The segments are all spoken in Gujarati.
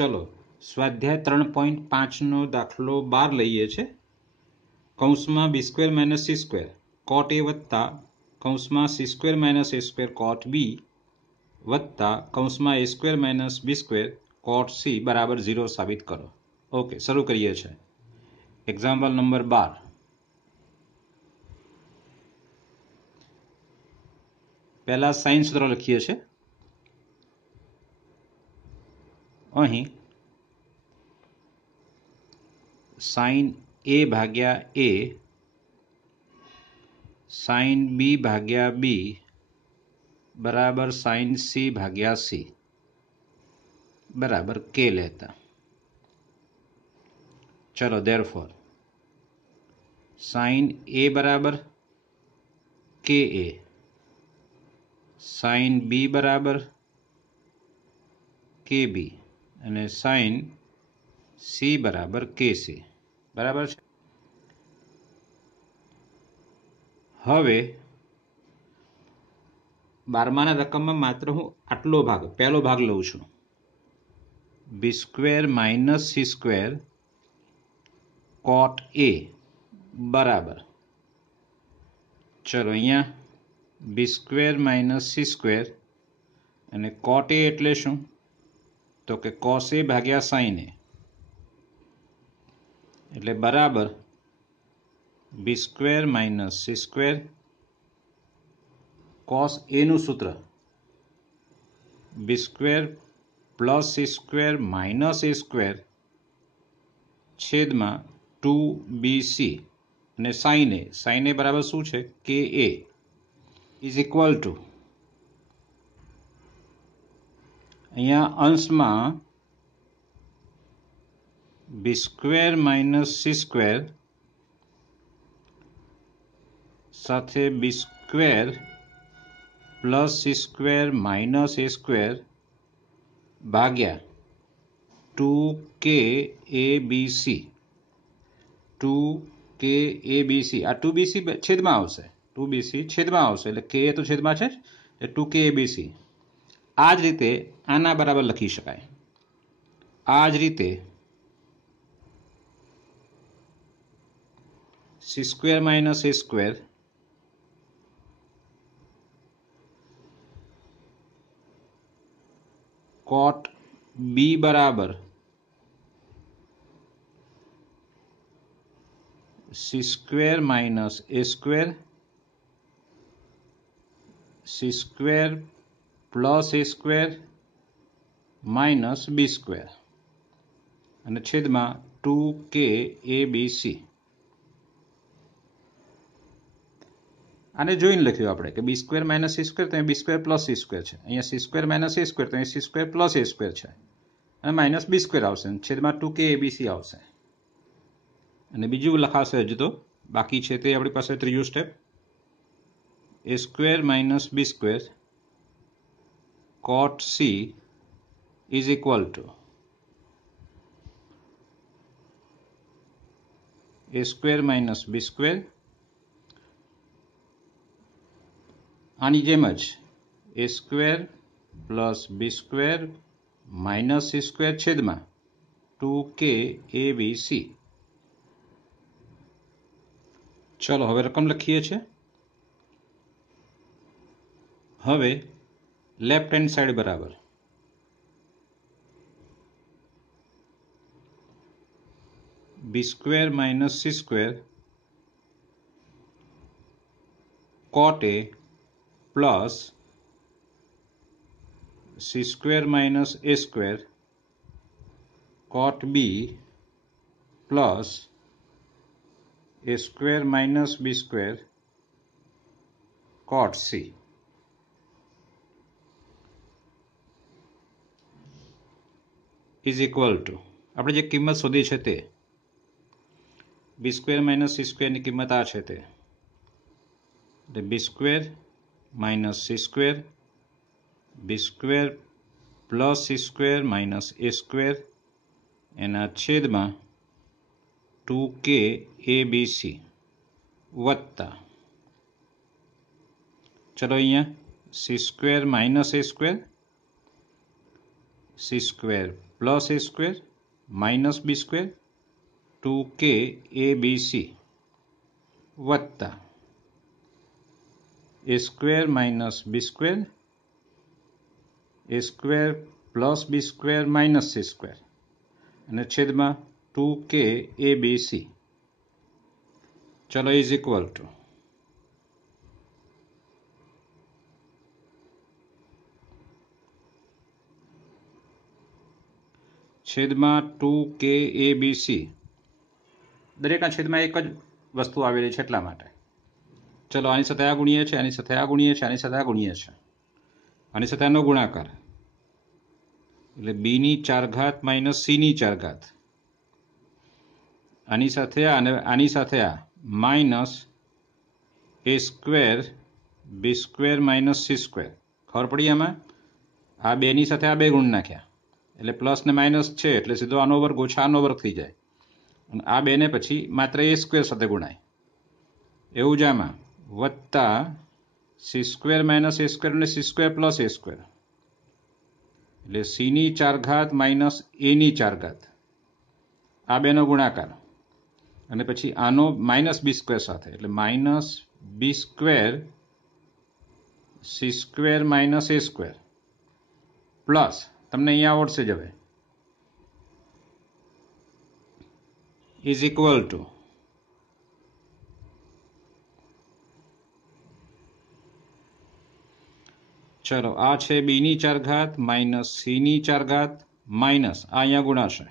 चलो स्वाध्याय 3.5 नो दाखलो 12 લઈએ છે। કૌંસમાં b² - c² cot a વત્તા કૌંસમાં c² - a² cot b વત્તા કૌંસમાં a² - b² cot c બરાબર 0 સાબિત કરો। ઓકે, શરૂ કરીએ છીએ। Example number 12। પહેલા સાઇન સૂત્ર લખીએ છીએ। અહીં સાઇન a ભાગ્યા a સાઇન b ભાગ્યા b બરાબર સાઇન c ભાગ્યા c બરાબર k લેતા। ચલો therefore સાઇન a બરાબર ka સાઇન b બરાબર kb અને સાઇન c બરાબર kc બરાબર છે। હવે 12માના રકમમાં માત્ર હું આટલો ભાગ પહેલો ભાગ લઉં છું, b² - c² cot a બરાબર, ચલો અહીંયા b² - c² અને cot a એટલે શું તો કે cos a ભાગ્યા sin a એટલે બરાબર b² - c² cos a નું સૂત્ર b² + c² - a² છેદમાં 2bc અને sin a બરાબર શું છે ka ઇઝ ઇક્વલ ટુ અહીંયા અંશમાં b² - c² સાથે b² + c² - a² ભાગ્યા 2ka abc 2ka abc આ 2bc છેદમાં આવશે 2bc છેદમાં આવશે એટલે ka તો છેદમાં છે એટલે 2ka abc। આ જ રીતે આના બરાબર લખી શકાય। આ જ રીતે c² - a² cot b બરાબર c² - a² c² + a² - b² અને છેદમાં 2ka abc। આને જોઈને લખ્યું આપણે કે b² - c² તો b² + c² છે, અહીંયા c² - a² તો અહીં c² + a² છે અને માઇનસ b² આવશે છેદમાં 2ka abc આવશે। અને બીજું લખાશે હજુ તો બાકી છે તે આપણી પાસે ત્રીજું step a² - b² cot c is equal two a² - b² આની જેમ જ a² + b² - c² છેદમાં 2ka abc। ચલો હવે રકમ લખીએ છીએ। હવે લેફ્ટ હેન્ડ સાઈડ બરાબર b² - c² cot a plus c² - a² cot b plus a² - b² cot c is equal two આપણે જે કિંમત શોધી છે તે b² - c² ની કિંમત આ છે તે b² - c² b² + c² - a² એના છેદમાં 2ka abc વત્તા ચલો અહીંયા c² - a² C square plus A square minus B square 2k abc વત્તા A square minus B square A square plus B square minus C square અને છેદમાં 2k abc. ચલો ઇઝ ઇક્વલ ટુ છેદમાં 2k abc. દરેકના છેદમાં એક જ વસ્તુ આવેલી છે એટલા માટે. ચલો આની સાથે આ ગુણીએ છે, આની સાથે આ ગુણીએ છે, આની સાથે આ ગુણીએ છે, આની સાથે આનો ગુણાકાર એટલે બીની 4 ઘાત માઇનસ સીની 4 ઘાત, આની સાથે આ અને આની સાથે આ minus A square B square minus C square. ખબર પડી આમાં? આ બેની સાથે આ બે ગુણ નાખ્યા એટલે પ્લસ ને માઇનસ છે એટલે સીધો આનો વર્ગ ઓછા આનો વર્ગ થઈ જાય અને આ બેને પછી માત્ર એ સ્ક્વેર સાથે ગુણાય. એવું જ આમાં વત્તા C square minus A square અને C square plus A square એટલે સીની 4 ઘાત માઇનસ એની 4 ઘાત, આ બેનો ગુણાકાર અને પછી આનો માઇનસ બી સ્ક્વેર સાથે એટલે minus B square C square minus A square plus તમને અહીંયા આવડશે જ હવે ઇઝ ઇક્વલ ટુ ચલો આ છે બીની 4 ઘાત માઇનસ સીની 4 ઘાત માઇનસ આ અહીંયા ગુણાશે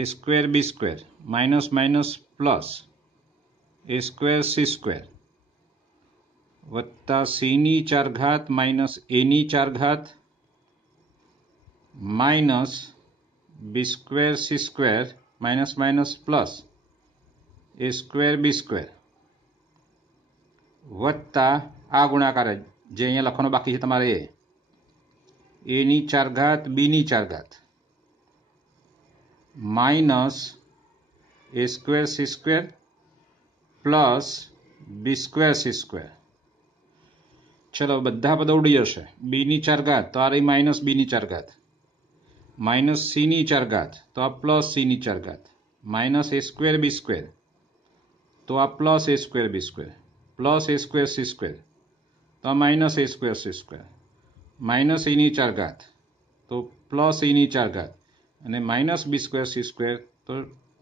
A square B square minus minus plus A square C square વત્તા સીની 4 ઘાત માઇનસ એની 4 ઘાત minus B square C square minus minus plus A square B square વત્તા આ ગુણાકાર જે અહીંયા લખવાનો બાકી છે તમારે એની 4 ઘાત બીની 4 ઘાત minus A square C square plus B square C square. ચલો બધા પદો ઉડી જશે. બીની 4 ઘાત તો આ રહી માઇનસ બીની 4 ઘાત માઇનસ સીની 4 ઘાત તો આ પ્લસ સીની 4 ઘાત minus A square B square તો આ plus A square B square plus A square C square તો આ minus A square C square minus એની 4 ઘાત તો પ્લસ એની 4 ઘાત અને minus B square C square તો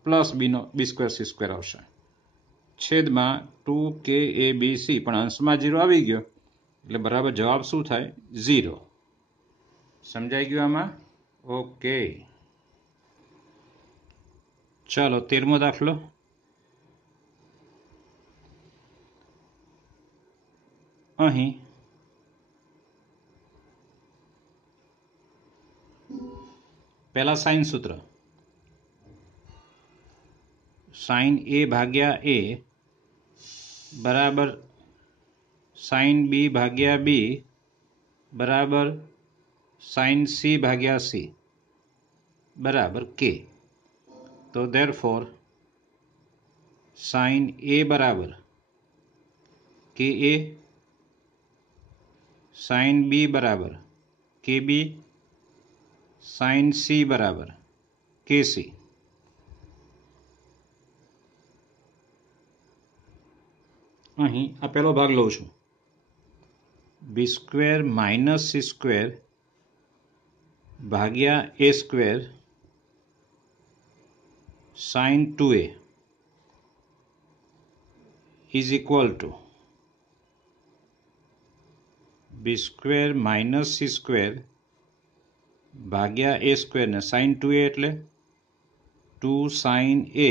પ્લસ બીનો બી સ્ક્વેર સી સ્ક્વેર આવશે છેદમાં 2k abc. પણ અંશમાં 0 આવી ગયો એટલે બરાબર જવાબ શું થાય? 0. સમજાઈ ગયું આમાં? ઓકે. ચાલો 13મો દાખલો. અહીં પહેલા સાઇન સૂત્ર સાઇન એ ભાગ્યા એ બરાબર સાઇન બી ભાગ્યા બી બરાબર સાઇન સી ભાગ્યા સી બરાબર કે. તો ધેરફોર સાઇન એ બરાબર કે એ, સાઇન બી બરાબર કે બી, સાઇન સી બરાબર કે સી. અહીં આ પહેલો ભાગ લઉં છું B square minus C square ભાગ્યા A square sine 2a is equal to B square minus C square ભાગ્યા એ સ્ક્વેર ને સાઇન 2a એટલે 2 સાઇન એ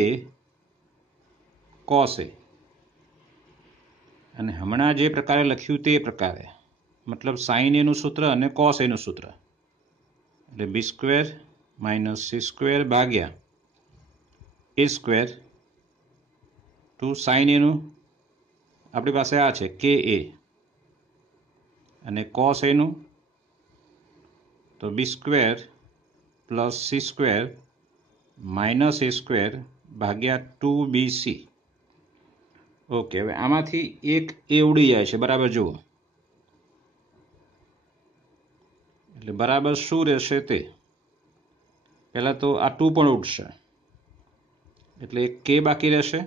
કોસ એ. અને હમણાં જે પ્રકારે લખ્યું તે પ્રકારે મતલબ સાઇન એનું સૂત્ર અને કોસ એનું સૂત્ર એટલે બી સ્ક્વેર માઇનસ સી સ્ક્વેર ભાગ્યા એ સ્ક્વેર 2 સાઇન એનું આપણી પાસે આ છે કે એ અને કોસ એનું તો B square plus C square minus A square ભાગ્યા 2bc. ઓકે, હવે આમાંથી એક એ ઉડી જાય છે બરાબર જુઓ એટલે બરાબર શું રહેશે તે પહેલા તો આ 2 પણ ઉડશે એટલે એક k બાકી રહેશે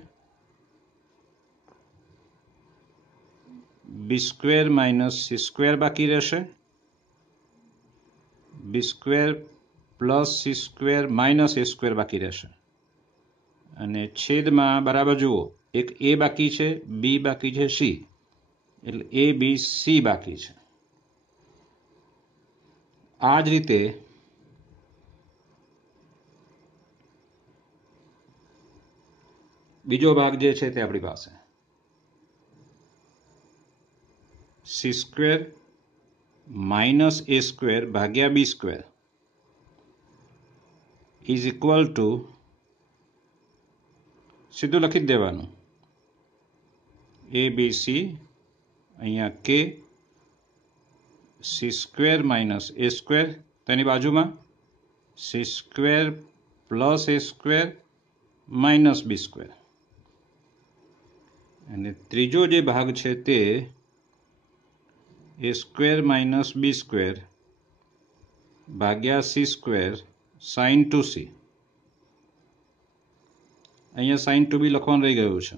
b square minus c square બાકી રહેશે b square plus c square minus a square બાકી રહેશે અને છેદમાં બરાબર જુઓ એક a બાકી છે b બાકી છે c એટલે a b c બાકી છે આ જ રીતે બીજો ભાગ જે છે તે આપણી પાસે c square minus a square ભાગ્યા b square is equal two સીધું લખી જ દેવાનું a b c અહીંયા k c square minus a square તેની બાજુમાં c square plus a square minus b square અને ત્રીજો જે ભાગ છે તે a square minus b square ભાગ્યા c સ્ક્વેર સાઇન 2c અહીંયા સાઇન 2b લખવાનું રહી ગયું છે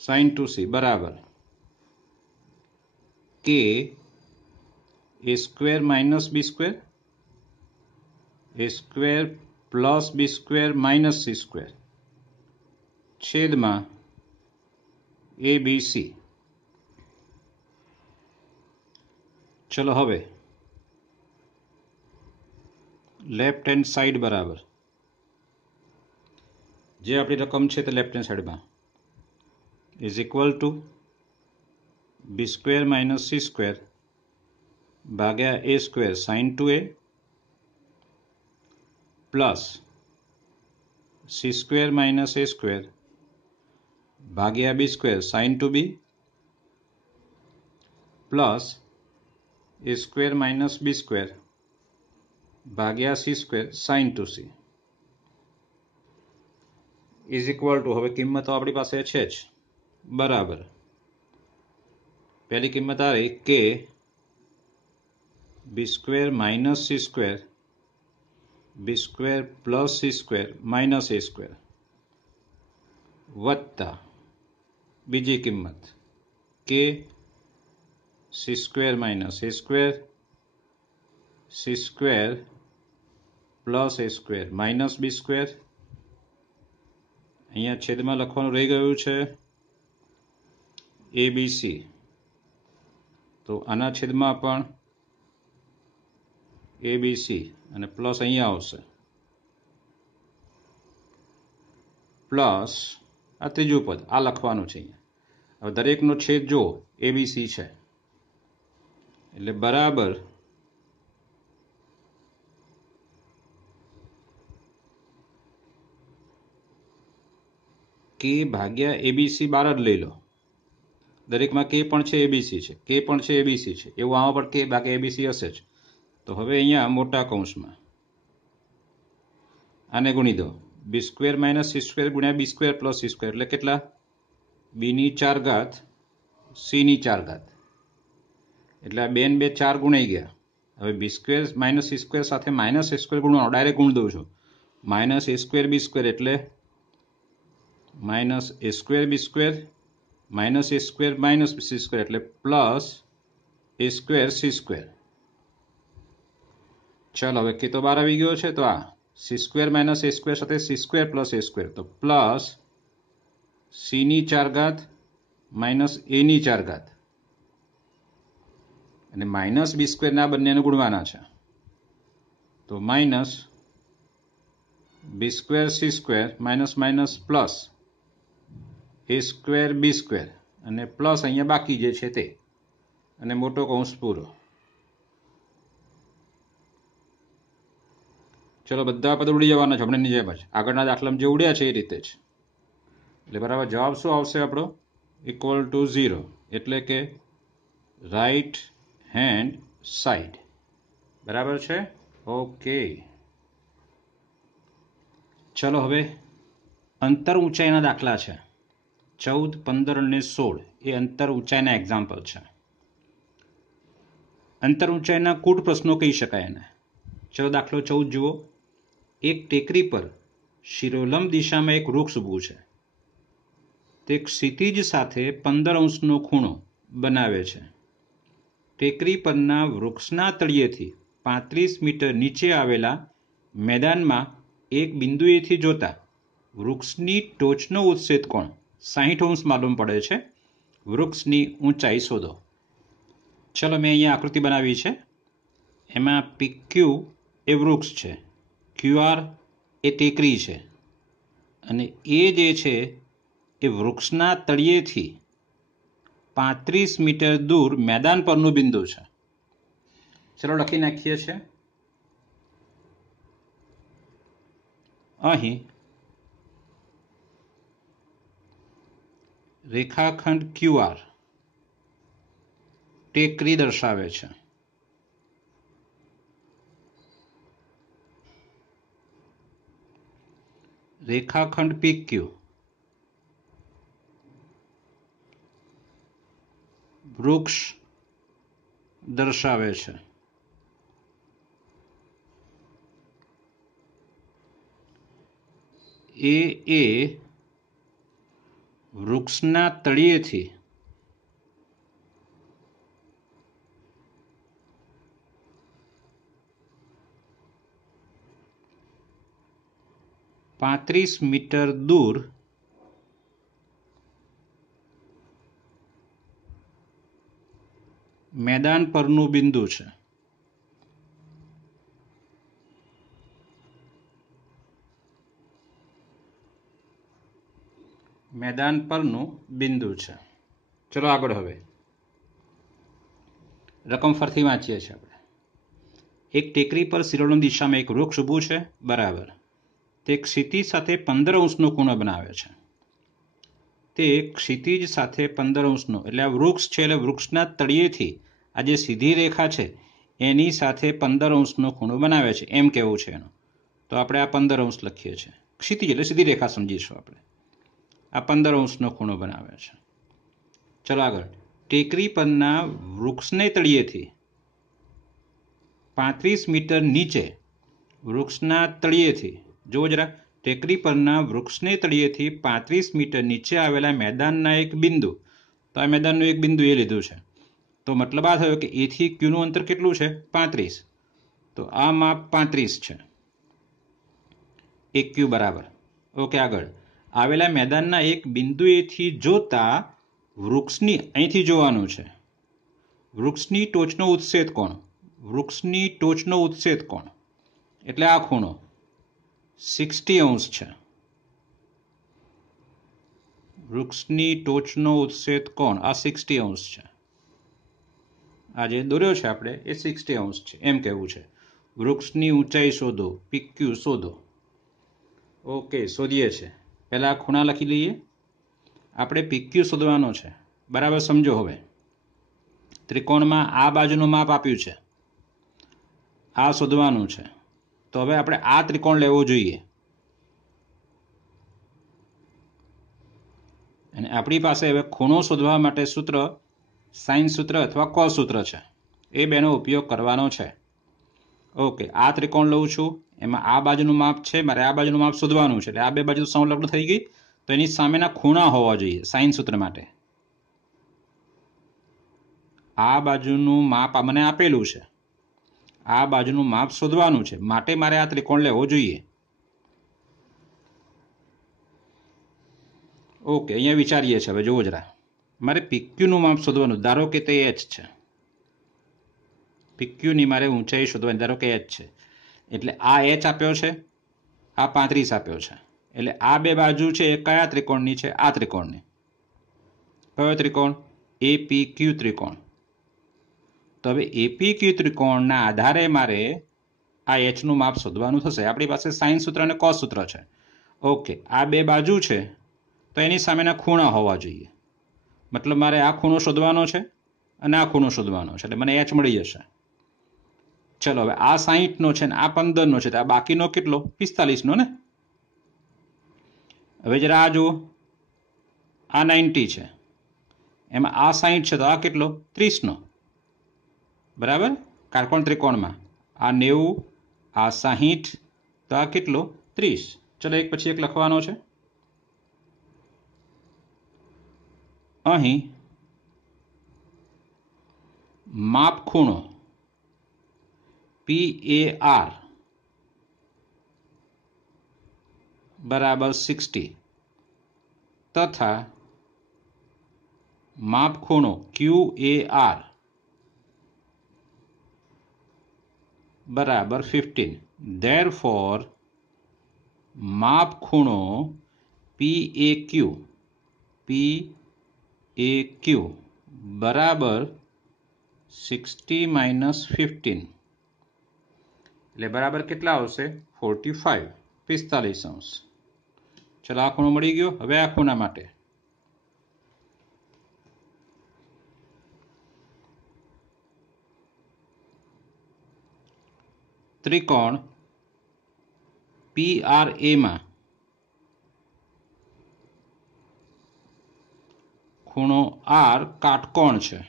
સાઇન 2c બરાબર કે a square minus b square a square plus b square minus c square છેદમાં a b c ચલો હવે લેફ્ટ હેન્ડ સાઈડ બરાબર જે આપણી રકમ છે તે લેફ્ટ હેન્ડ સાઈડમાં is equal two b square minus c square ભાગ્યા a square sine 2a plus c square minus a square ભાગ્યા b square sign 2b plus a square minus b square ભાગ્યા c square sign 2c is equal two હવે કિંમતો આપણી પાસે છે જ બરાબર પહેલી કિંમત આવી કે b square minus c square b square plus c square minus a square વત્તા બીજી કિંમત કે c square minus a square c square plus a square minus b square અહીંયા છેદમાં લખવાનું રહી ગયું છે a b c તો આના છેદમાં પણ a b c અને પ્લસ અહીંયા આવશે પ્લસ આ ત્રીજું પદ આ લખવાનું છે અહીંયા હવે દરેકનો છેદ જો a b c છે એટલે બરાબર કે ભાગ્યા એબીસી બાર જ લઈ લો દરેકમાં કે પણ છે એબીસી છે કે પણ છે એબીસી છે એવું આમાં પણ કે ભાગ્યા એબીસી હશે જ તો હવે અહીંયા મોટા કૌંસમાં આને ગુણી દો બી સ્ક્વેર માઇનસ સી સ્ક્વેર ગુણ્યા બી સ્ક્વેર પ્લસ સી સ્ક્વેર એટલે કેટલા બીની 4 ઘાત સીની 4 ઘાત એટલે આ 2 ને 2 4 ગુણાઈ ગયા હવે બી સ્ક્વેર માઇનસ સી સ્ક્વેર સાથે માઇનસ એ સ્ક્વેર ગુણવાનો ડાયરેક્ટ ગુણ દઉં છું minus A square B square એટલે minus A square B square minus A square minus C square એટલે plus A square C square ચાલો હવે કે તો બહાર આવી ગયો છે તો આ C square minus A square સાથે C square plus A square તો પ્લસ સીની 4 ઘાત માઇનસ એની 4 ઘાત અને માઇનસ બી સ્ક્વેરના બંનેને ગુણવાના છે તો minus B square C square minus minus plus A square B square અને પ્લસ અહીંયા બાકી જે છે તે અને મોટો કૌંસ પૂરો ચલો બધા પદ ઉડી જવાના છે હમણાં જેમ જ આગળના દાખલામાં જે ઉડ્યા છે એ રીતે જ એટલે બરાબર જવાબ શું આવશે આપણો ઇક્વલ ટુ 0 એટલે કે રાઈટ હેન્ડ સાઈડ બરાબર છે ઓકે ચલો હવે અંતર ઊંચાઈના દાખલા છે 14, 15 અને 16 એ અંતર ઊંચાઈના એક્ઝામ્પલ છે અંતર ઊંચાઈના કૂટ પ્રશ્નો કહી શકાય એને. ચલો દાખલો 14 જુઓ. એક ટેકરી પર શિરોલંબ દિશામાં એક વૃક્ષ ઊભું છે. તે ક્ષિતિજ સાથે 15 અંશનો ખૂણો બનાવે છે. ટેકરી પરના વૃક્ષના તળિયેથી 35 મીટર નીચે આવેલા મેદાનમાં એક બિંદુએથી જોતા વૃક્ષની ટોચનો ઉચ્છેદ કોણ 60 અંશ માલુમ પડે છે. વૃક્ષની ઊંચાઈ શોધો. ચલો મેં અહીંયા આકૃતિ બનાવી છે. એમાં PQ એ વૃક્ષ છે, QR એ ટેકરી છે, અને એ જે છે એ વૃક્ષના તળિયેથી 35 મીટર દૂર મેદાન પરનું બિંદુ છે. ચલો લખી નાખીએ છીએ. અહીં રેખાખંડ QR ટેકરી દર્શાવે છે. રેખાખંડ PQ વૃક્ષ દર્શાવે છે. એ વૃક્ષના તળિયેથી 35 મીટર દૂર મેદાન પરનું બિંદુ છે. મેદાન પરનું બિંદુ છે. ચલો આગળ હવે રકમ ફરથી વાંચીએ છીએ આપણે. એક ટેકરી પર શિરોલંબ દિશામાં એક વૃક્ષ ઊભું છે. બરાબર. તે ક્ષિતિજ સાથે 15 અંશનો ખૂણો બનાવે છે. તે ક્ષિતિજ સાથે 15 અંશનો એટલે આ વૃક્ષ છે, એટલે વૃક્ષના તળિયેથી આ જે સીધી રેખા છે એની સાથે 15 અંશનો ખૂણો બનાવે છે એમ કહેવું છે એનું. તો આપણે આ 15 અંશ લખીએ છીએ. ક્ષિતિજ એટલે સીધી રેખા સમજીશું આપણે. આ 15 અંશનો ખૂણો બનાવે છે. ચલો આગળ. ટેકરી પરના વૃક્ષને તળિયેથી 35 મીટર નીચે વૃક્ષના તળિયેથી જો જરા ટેકરી પરના વૃક્ષને તળિયેથી 35 મીટર નીચે આવેલા મેદાનના એક બિંદુ. તો આ મેદાનનું એક બિંદુ એ લીધું છે. તો મતલબ આ થયો કે એ થી ક્યુનું અંતર કેટલું છે? 35. તો આ માપ 35 છે. એક ક્યુ બરાબર. ઓકે આગળ. આવેલા મેદાનના એક બિંદુએથી જોતા વૃક્ષની અહીંથી જોવાનું છે. વૃક્ષની ટોચનો ઉચ્છેદ કોણ. વૃક્ષની ટોચનો ઉચ્છેદ કોણ એટલે આ ખૂણો 60 અંશ છે. વૃક્ષની ટોચનો ઉચ્છેદ કોણ આ 60 અંશ છે. આ જે દોર્યો છે આપણે એ 60 અંશ છે એમ કહેવું છે. વૃક્ષની ઊંચાઈ શોધો, PQ શોધો. ઓકે શોધીએ છે. પહેલા ખૂણા લખી લઈએ. આપણે PQ શોધવાનો છે. બરાબર સમજો. હવે ત્રિકોણમાં આ બાજુનું માપ આપ્યું છે, આ શોધવાનું છે. તો હવે આપણે આ ત્રિકોણ લેવો જોઈએ અને આપણી પાસે હવે ખૂણો શોધવા માટે સૂત્ર સાઇન સૂત્ર અથવા કોસ સૂત્ર છે. એ બેનો ઉપયોગ કરવાનો છે. ઓકે આ ત્રિકોણ લઉં છું, એમાં આ બાજુનું માપ છે, મારે આ બાજુનું માપ શોધવાનું છે. એટલે આ બે બાજુ સંલગ્ન થઈ ગઈ. તો એની સામેના ખૂણા હોવા જોઈએ સાઇન સૂત્ર માટે. આ બાજુનું માપ મને આપેલું છે, આ બાજુનું માપ શોધવાનું છે, માટે મારે આ ત્રિકોણ લેવો જોઈએ. ઓકે અહીંયા વિચારીએ છીએ. હવે જુઓ જરા, મારે PQ નું માપ શોધવાનું. ધારો કે તે h છે. PQ ની મારે ઊંચાઈ શોધવાની. ધારો કે h છે એટલે આ h આપ્યો છે, આ 35 આપ્યો છે. એટલે આ બે બાજુ છે એ કયા ત્રિકોણની છે? આ ત્રિકોણની. કયો ત્રિકોણ? APQ ત્રિકોણ. તો હવે APQ ત્રિકોણના આધારે મારે આ h નું માપ શોધવાનું થશે. આપણી પાસે સાઇન સૂત્ર અને કોસ સૂત્ર છે. ઓકે આ બે બાજુ છે તો એની સામેના ખૂણા હોવા જોઈએ. મતલબ મારે આ ખૂણો શોધવાનો છે અને આ ખૂણો શોધવાનો છે. એટલે મને h મળી જશે. ચલો હવે આ 60 નો છે ને આ 15 નો છે, તો આ બાકીનો કેટલો? 45 નો ને. હવે જરા આ જુઓ, આ 90 છે, એમાં આ 60 છે તો આ કેટલો? 30 નો. बराबर। काटकोण त्रिकोण में आ 90 आ 60 तो आ केटलो 30। चलो एक पछी एक लखवानो छे। अहीं माप खूणो PAR बराबर 60 तथा माप खूणो QAR बराबर 15। Therefore माप खूणो PAQ बराबर 60 माइनस 15 એટલે બરાબર કેટલા આવશે 45 45 ચલો આ ખૂણો મળી ગયો। હવે આ ખૂણા માટે ત્રિકોણ PRA માં ખૂણો R કાટકોણ છે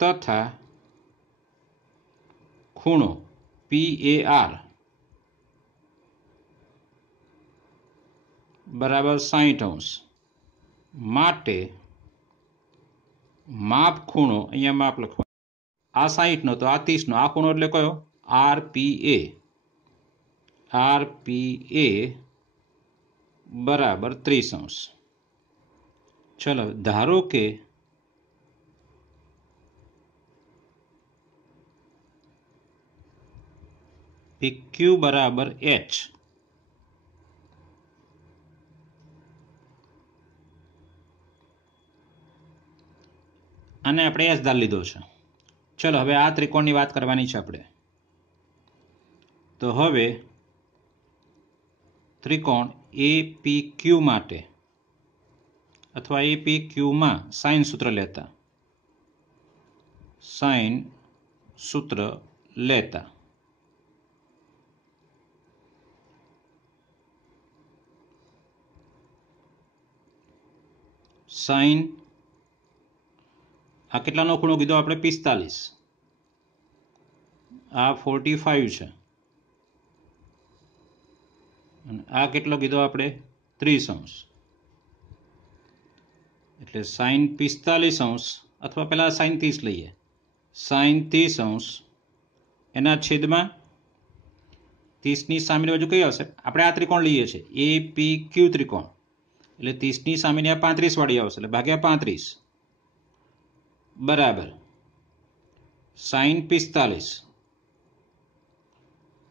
तथा खूणो PAR बराबर 60 माटे माप खूणो अहींया माप लखवा आ 60 नो तो आ 30 नो आ खूणो એટલે કયો RPA बराबर 30। चलो धारो के PQ बराबर H અને આપણે એસ ધાર લીધો છે। ચલો હવે આ ત્રિકોણની વાત કરવાની છે આપણે। તો હવે ત્રિકોણ APQ માટે અથવા APQ માં સાઇન સૂત્ર લેતા સાઇન આ કેટલાનો ખૂણો કીધો આપણે 45 આ 45 છે અને આ કેટલો કીધો આપણે 30 એટલે સાઇન 45 અથવા પહેલા સાઇન 30 લઈએ સાઇન 30 એના છેદમાં 30 ની સામેની બાજુ કઈ આવશે આપણે આ ત્રિકોણ લઈએ છીએ APQ ત્રિકોણ એટલે 30 ની સામેની આ 35 વાળી આવશે એટલે ભાગ્યા 35 बराबर साइन 45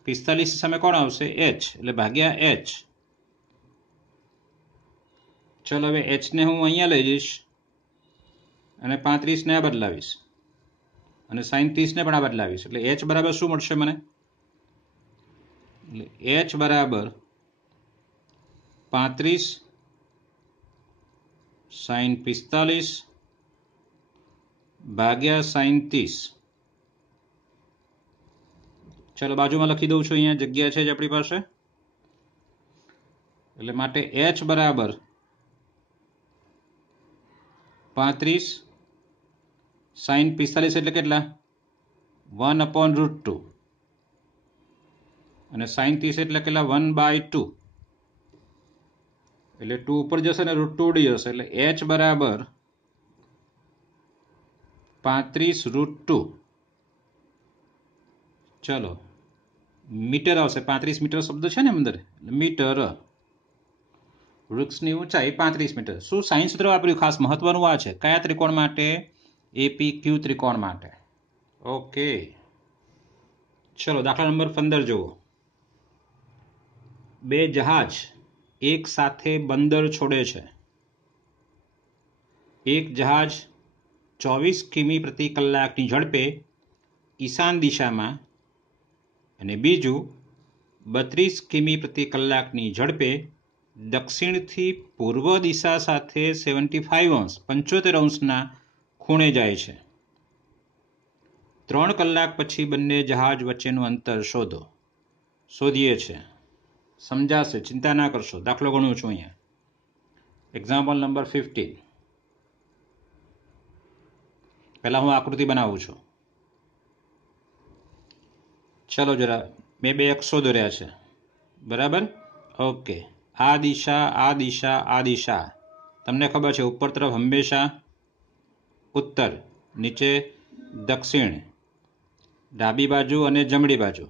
45 सामे कोण आवशे h એટલે ભાગ્યા h। चलो હવે h ने હું અહીંયા લઈ જઈશ અને 35 ને આ બદલાવીશ અને sin 30 ને પણ આ બદલાવીશ એટલે h બરાબર શું મળશે મને એટલે h બરાબર 35 sin 45 भाग्या साइन 30। चलो बाजू में लखी दઉં છું અહીંયા જગ્યા છે જ આપણી પાસે એટલે માટે h બરાબર 35 sin 45 એટલે કેટલા 1/√2 અને sin 30 એટલે કેટલા 1/2 એટલે 2 ઉપર જશે ને √2 ઉડી જશે એટલે h બરાબર 35√2। चलो मीटर आवशे 35 मीटर शब्द है ने अंदर मीटर वृक्षनी ऊंचाई 35 मीटर। शू साइन सूत्र वापर्યું खास महत्वનું આ છે કયા ત્રિકોણ માટે APQ ત્રિકોણ માટે। ओके चलो दाखला नंबर 15 जुओ। બે જહાજ એક સાથે બંદર છોડે છે। એક જહાજ 24 કિમી प्रति कलाकनी झड़पे ईशान दिशा में અને બીજું 32 કિમી प्रति कलाकनी झड़पे दक्षिण थी पूर्व दिशा साथे 75 ખૂણે જાય છે। 3 કલાક પછી બંને જહાજ વચ્ચેનું અંતર શોધો। શોધીએ છે સમજાશે चिंता ना करशो। दाखलो गणું છું અહીંયા એક્ઝામ્પલ નંબર 15. પહેલા હું આકૃતિ બનાવું છું. ચલો જરા મેં 2 અક્ષો દોર્યા છે, બરાબર. ઓકે, આ દિશા, આ દિશા, આ દિશા. તમને ખબર છે ઉપર તરફ હંમેશા ઉત્તર, નીચે દક્ષિણ, ડાબી બાજુ અને જમણી બાજુ.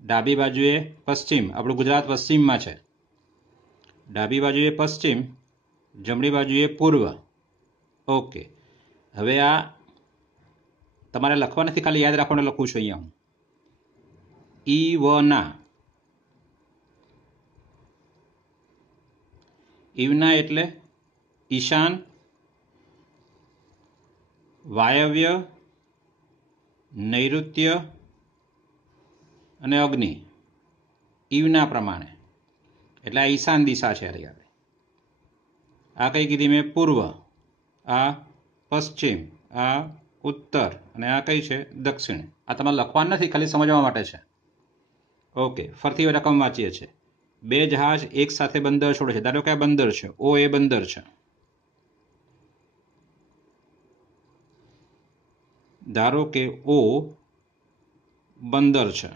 ડાબી બાજુએ પશ્ચિમ, આપણું ગુજરાત પશ્ચિમમાં છે. ડાબી બાજુએ પશ્ચિમ, જમણી બાજુએ પૂર્વ. ઓકે, હવે આ તમારે લખવા નથી, ખાલી યાદ રાખવાનું લખું છું અહીંયા હું. ઈ વ ના. ઈવના એટલે ઈશાન, વાયવ્ય, નૈઋત્ય અને અગ્નિ. ઈવના પ્રમાણે એટલે આ ઈશાન દિશા છે. આ કઈ કીધી મેં? પૂર્વ. આ પશ્ચિમ, આ ઉત્તર અને આ કઈ છે? દક્ષિણ. આ તમારે લખવાનું નથી, ખાલી સમજવા માટે છે. ઓકે, ફરીથી રકમ વાંચીએ છીએ. 2 જહાજ એક સાથે બંદર છોડે છે. ધારો કે આ બંદર છે, ઓ એ બંદર છે. ધારો કે ઓ બંદર છે.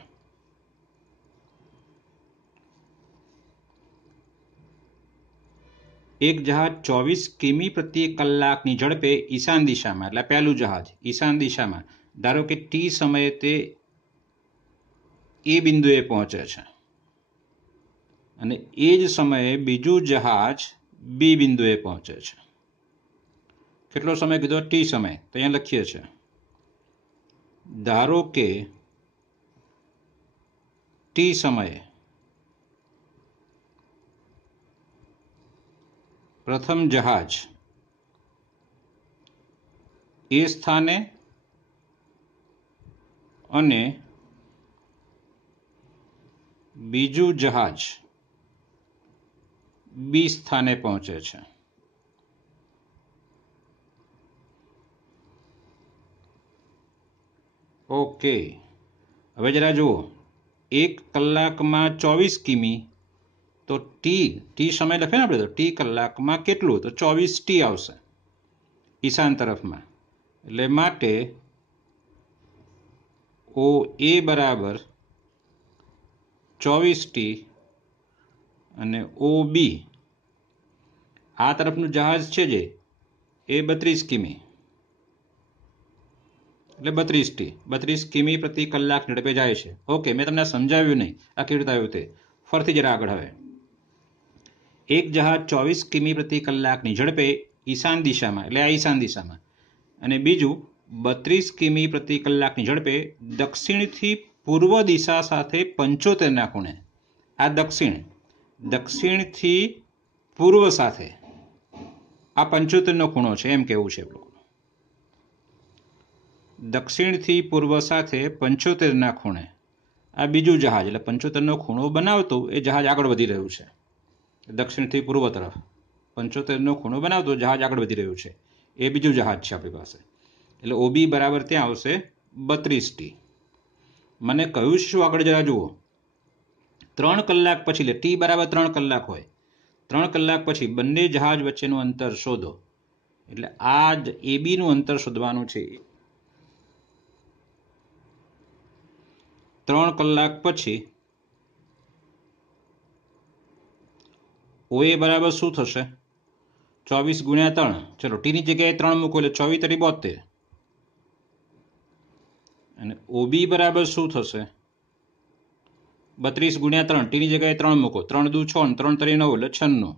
એક જહાજ 24 કિમી પ્રતિ કલાકની ઝડપે ઈશાન દિશામાં, એટલે પહેલું જહાજ ઈશાન દિશામાં, ધારો કે ટી સમયે તે એ બિંદુએ પહોંચે છે અને એ જ સમયે બીજું જહાજ બી બિંદુએ પહોંચે છે. કેટલો સમય કીધો? ટી સમય. તો અહીંયા લખીએ છીએ, ધારો કે ટી સમયે પ્રથમ જહાજ એ સ્થાને અને બીજું જહાજ બી સ્થાને પહોંચે છે. ઓકે, હવે જરા જુઓ, 1 કલાકમાં 24 કિમી, તો ટી સમય લખે ને આપણે, તો ટી કલાકમાં કેટલું? તો 24 ટી આવશે ઈશાન તરફમાં. એટલે માટે ઓ એ બરાબર 24 ટી અને ઓ બી આ તરફનું જહાજ છે જે એ 32 કિમી, એટલે 32 ટી, 32 કિમી પ્રતિ કલાક ઝડપે જાય છે. ઓકે, મેં તમને સમજાવ્યું નહીં આ કેવી રીતે આવ્યું તે. ફરતી જરા આગળ. હવે એક જહાજ 24 કિમી પ્રતિ કલાકની ઝડપે ઈશાન દિશામાં, એટલે આ ઈશાન દિશામાં, અને બીજું 32 કિમી પ્રતિ કલાકની ઝડપે દક્ષિણથી પૂર્વ દિશા સાથે 75ના ખૂણે. આ દક્ષિણથી પૂર્વ સાથે આ 75નો ખૂણો છે, એમ કેવું છે. દક્ષિણથી પૂર્વ સાથે 75ના ખૂણે આ બીજું જહાજ, એટલે 75નો ખૂણો બનાવતું એ જહાજ આગળ વધી રહ્યું છે. દક્ષિણથી પૂર્વ તરફ 75નો ખૂણો બનાવતો જહાજ આગળ વધી રહ્યું છે, એ બીજું જહાજ છે આપણી પાસે. એટલે ઓબી બરાબર ત્યાં આવશે 32 ટી. મને કહ્યું શું આગળ જરા જુઓ, 3 કલાક પછી, એટલે ટી બરાબર 3 કલાક હોય, 3 કલાક પછી બંને જહાજ વચ્ચેનું અંતર શોધો. એટલે આ જ એબીનું અંતર શોધવાનું છે. 3 કલાક પછી ઓએ બરાબર શું થશે? 24 ગુણ્યા 3. ચલો ટીની જગ્યાએ 3 મૂકો એટલે 24 તરી 72. અને ઓબી બરાબર શું થશે? 32 ગુણ્યા 3. ટીની જગ્યાએ 3 મૂકો, 3 દુ 6 3 તરી 9 એટલે 96.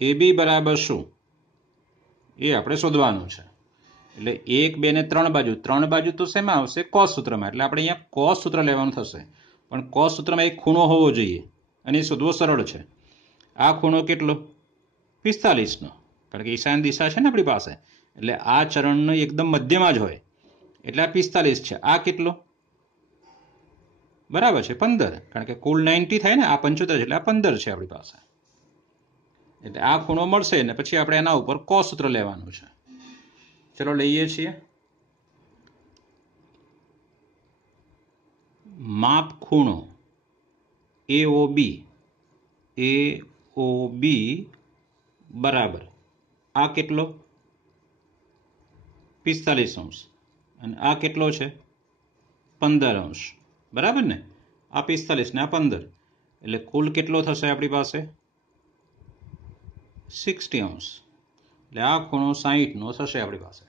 એબી બરાબર શું એ આપણે શોધવાનું છે. એટલે 1 2 ને 3 બાજુ, 3 બાજુ તો શેમાં આવશે? કોસ સૂત્રમાં. એટલે આપણે અહીંયા કોસ સૂત્ર લેવાનું થશે. પણ કોસ સૂત્રમાં એક ખૂણો હોવો જોઈએ અને એ શોધવો સરળ છે. આ ખૂણો કેટલો? 45નો, કારણ કે ઈશાન દિશા છે ને આપણી પાસે, એટલે આ ચરણનો એકદમ મધ્યમાં જ હોય, એટલે આ 45 છે. આ કેટલો? બરાબર છે 15, કારણ કે કુલ 90 થાય ને, આ 75 છે એટલે આ 15 છે આપણી પાસે. એટલે આ ખૂણો મળશે ને પછી આપણે એના ઉપર કોસ સૂત્ર લેવાનું છે. ચલો લઈએ છીએ. માપ ખૂણો AOB એ ओ बी बराबर आ केटलो 45 अंश અને આ કેટલો છે 15 અંશ બરાબર ને આ 45 ને આ 15 એટલે કુલ કેટલો થશે આપણી પાસે 60 અંશ એટલે આ ખૂણો 60 નો થશે આપણી પાસે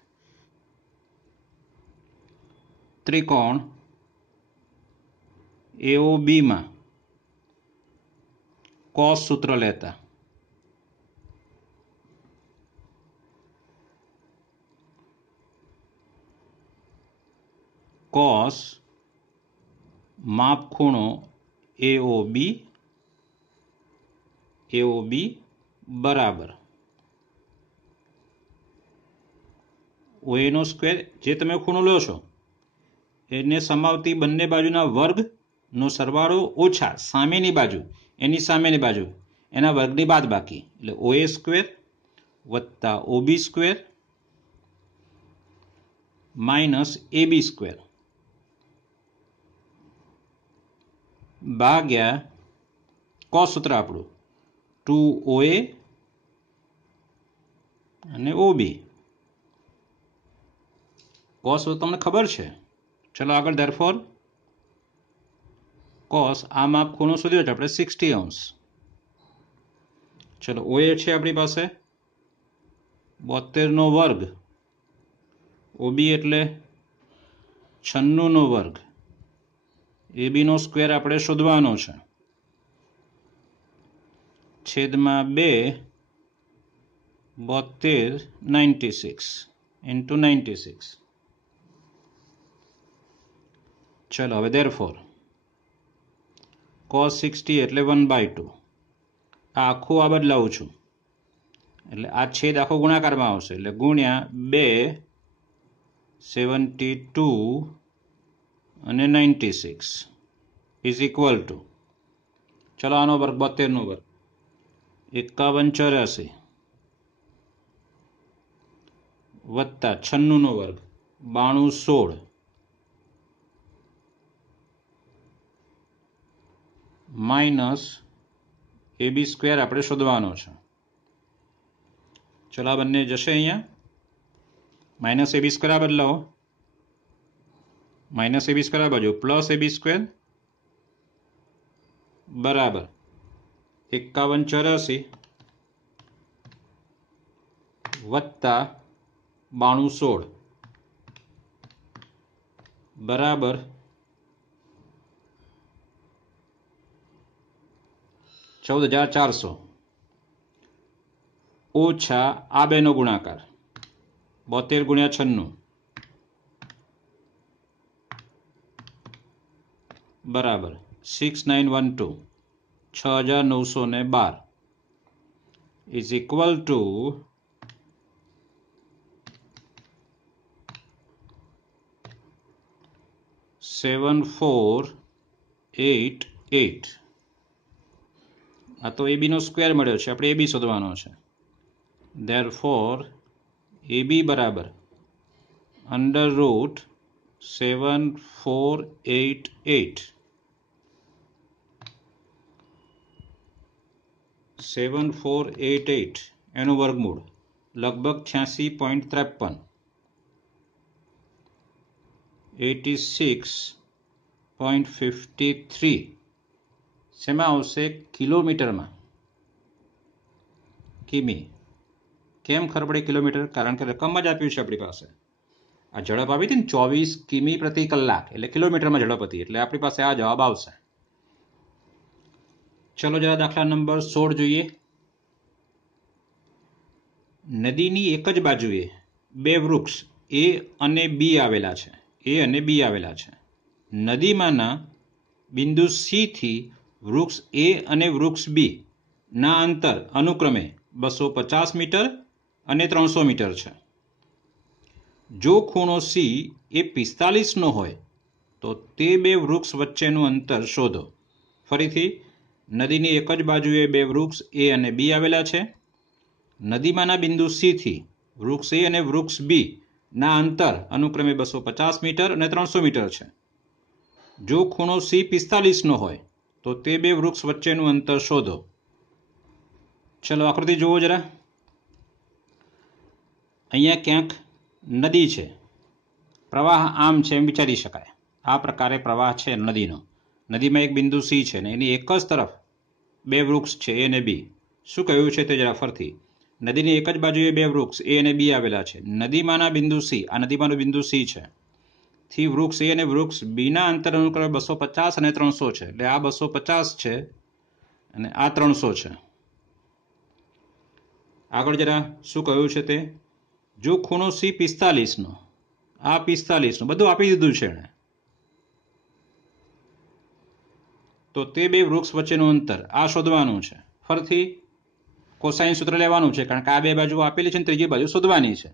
ત્રિકોણ AOB માં cos सूत्र लेता cos माप खूणो AOB बराबर OA નો સ્ક્વેર જે તમે ખૂણો લો છો એને સમાવતી બંને બાજુના વર્ગનો સરવાળો ઓછા સામેની બાજુ એની સામેની બાજુ એના વર્ગની બાદબાકી એટલે OA સ્ક્વેર વત્તા OB square minus AB square ભાગ્યા cos સૂત્ર આપણું 2OA અને OB cos તમને ખબર છે ચલો આગળ therefore cos આ માપ ખૂણો શોધ્યો છે આપણે 60 અંશ ચલો OA છે આપણી પાસે 72 નો વર્ગ OB એટલે 96 નો વર્ગ AB નો સ્ક્વેર આપણે શોધવાનો છે છેદમાં 2 72 96 into 96 ચલો હવે therefore cos 60 એટલે 1/2 આ આખું આ બદલાવું છું એટલે આ છેદ આખો ગુણાકારમાં આવશે એટલે ગુણ્યા 2 72 અને 96 ઇઝ ઇક્વલ ટુ ચલો આનો વર્ગ 72 નો વર્ગ 51 84 વત્તા 96 નો વર્ગ 92 16 માઇનસ AB સ્ક્વેર આપણે શોધવાનો છે ચલો આ બંને જશે અહીંયા માઇનસ AB સ્ક્વેર આ બદલાવો માઇનસ AB સ્ક્વેર આ બાજુ પ્લસ AB સ્ક્વેર બરાબર 51 84 વત્તા 92 16 બરાબર 14400 ઓછા આ બેનો ગુણાકાર 72 ગુણ્યા 96 બરાબર 6912 6912 is equal to 7488 આ તો AB નો સ્ક્વેર મળ્યો છે આપણે AB શોધવાનો છે therefore AB બરાબર અંડર રૂટ 7488 7488 એનું વર્ગમૂળ લગભગ 86.53 86.53 શેમાં આવશે કિલોમીટરમાં કિમી કેમ ખબર પડે કિલોમીટર કારણ કે રકમ જ આપ્યું છે આપણી પાસે આ ઝડપ આવી હતી ને 24 કિમી પ્રતિ કલાક એટલે કિલોમીટરમાં ઝડપ હતી એટલે આપણી પાસે આ જવાબ આવશે ચલો જરા દાખલા નંબર 16 જોઈએ નદીની એક જ બાજુએ બે વૃક્ષ A અને B આવેલા છે નદીમાંના બિંદુ C થી વૃક્ષ A અને વૃક્ષ B ના અંતર અનુક્રમે 250 મીટર અને 300 મીટર છે જો ખૂણો C એ 45 નો હોય તો તે બે વૃક્ષ વચ્ચેનું અંતર શોધો ફરીથી નદીની એક જ બાજુએ બે વૃક્ષ A અને B આવેલા છે નદીમાંના બિંદુ C થી વૃક્ષ A અને વૃક્ષ B ના અંતર અનુક્રમે 250 મીટર અને 300 મીટર છે જો ખૂણો C 45 નો હોય તો તે બે વૃક્ષ વચ્ચેનું અંતર શોધો ચલો આકૃતિ જુઓ જરા. અહીંયા ક્યાંક નદી છે, પ્રવાહ આમ છે એમ વિચારી શકાય. આ પ્રકારે પ્રવાહ છે નદીનો. નદીમાં એક બિંદુ સી છે ને એની એક જ તરફ બે વૃક્ષ છે એ અને બી. શું કહ્યું છે તે જરા ફરથી. નદીની એક જ બાજુએ બે વૃક્ષ એ અને બી આવેલા છે. નદીમાંના બિંદુ સી, આ નદીમાંનું બિંદુ સી છે, થી વૃક્ષ એ અને વૃક્ષ બીના અંતર અનુક્રમે 250 અને 300 છે. એટલે આ 250 છે અને આ 300 છે. આગળ જરા શું કહ્યું છે તે. જો ખૂણો સી 45 નો, આ 45 નો બધું આપી દીધું છે એણે, તો તે બે વૃક્ષ વચ્ચેનું અંતર આ શોધવાનું છે. ફરીથી કોસાઇન સૂત્ર લેવાનું છે, કારણ કે આ બે બાજુ આપેલી છે ને ત્રીજી બાજુ શોધવાની છે.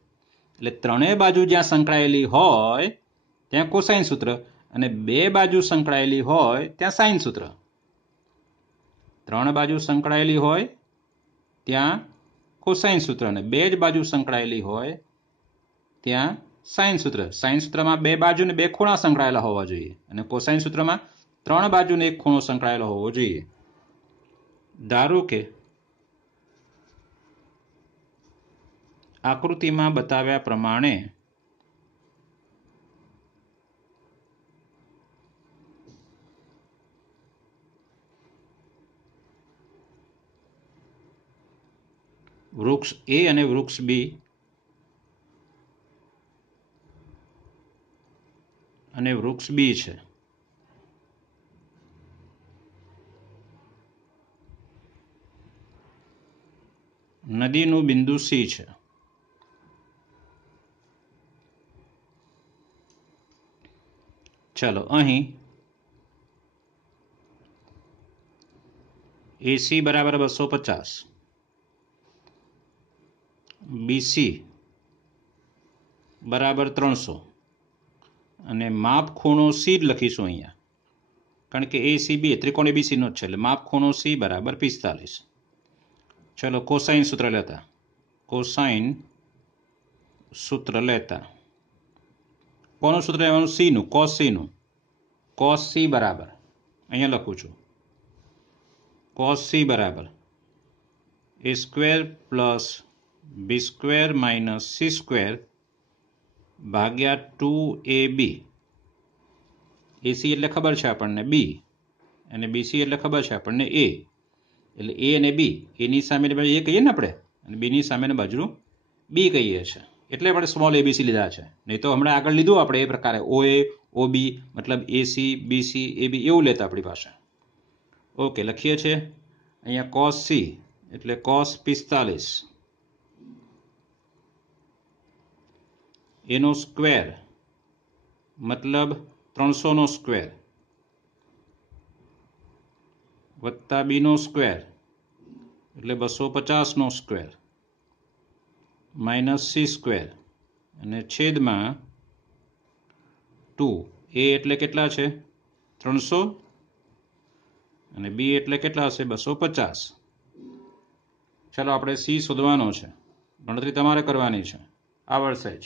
એટલે ત્રણેય બાજુ જ્યાં સંકળાયેલી હોય ત્યાં કોસાઇન સૂત્ર, અને બે બાજુ સંકળાયેલી હોય ત્યાં સાઇન સૂત્ર. ત્રણ બાજુ સંકળાયેલી હોય ત્યાં કોસાઇન સૂત્ર, અને બે જ બાજુ સંકળાયેલી હોય ત્યાં સાઇન સૂત્ર. સાઇન સૂત્રમાં બે બાજુ ને બે ખૂણા સંકળાયેલા હોવા જોઈએ, અને કોસાઇન સૂત્રમાં ત્રણ બાજુને એક ખૂણો સંકળાયેલો હોવો જોઈએ. ધારો કે આકૃતિમાં બતાવ્યા પ્રમાણે વૃક્ષ એ અને વૃક્ષ બી અને વૃક્ષ બી છે. નદીનું બિંદુ સી છે. ચાલો અહીં એસી બરાબર 250, બીસી બરાબર 300, અને માપ ખૂણો સી જ લખીશું અહીંયા, કારણ કે એસીબી ત્રિકોણ એબીસી નો જ છે. એટલે માપ ખૂણો સી બરાબર 45. ચલો કોસાઇન સૂત્ર લેતા. કોસાઇન સૂત્ર લેતા કોનું સૂત્ર લેવાનું? સીનું, કોસ સીનું. કોસ સી બરાબર અહીંયા લખું છું, કોસ સી બરાબર એ square plus B square minus C square ભાગ્યા 2ab. એસી એટલે ખબર છે આપણને બી, અને બીસી એટલે ખબર છે આપણને એ. એટલે એ અને બી, એની સામેની બાજુ એ કહીએ ને આપણે, અને બીની સામેની બાજુ બી કહીએ છીએ. એટલે આપણે સ્મોલ એબીસી લીધા છે. નહીં તો હમણાં આગળ લીધું આપણે એ પ્રકારે ઓએ ઓબી મતલબ એસી બીસી એબી એવું લેતા આપણી પાસે. ઓકે, લખીએ છીએ અહીંયા કોસ સી એટલે કોસ 45 એનો સ્ક્વેર મતલબ 300 નો સ્ક્વેર વત્તા બીનો સ્ક્વેર એટલે 250 નો સ્ક્વેર માઇનસ સી સ્ક્વેર, અને છેદમાં 2. એ એટલે કેટલા છે? 300, અને બી એટલે કેટલા હશે? 250. ચાલો આપણે સી શોધવાનો છે. ગણતરી તમારે કરવાની છે, આવડશે જ.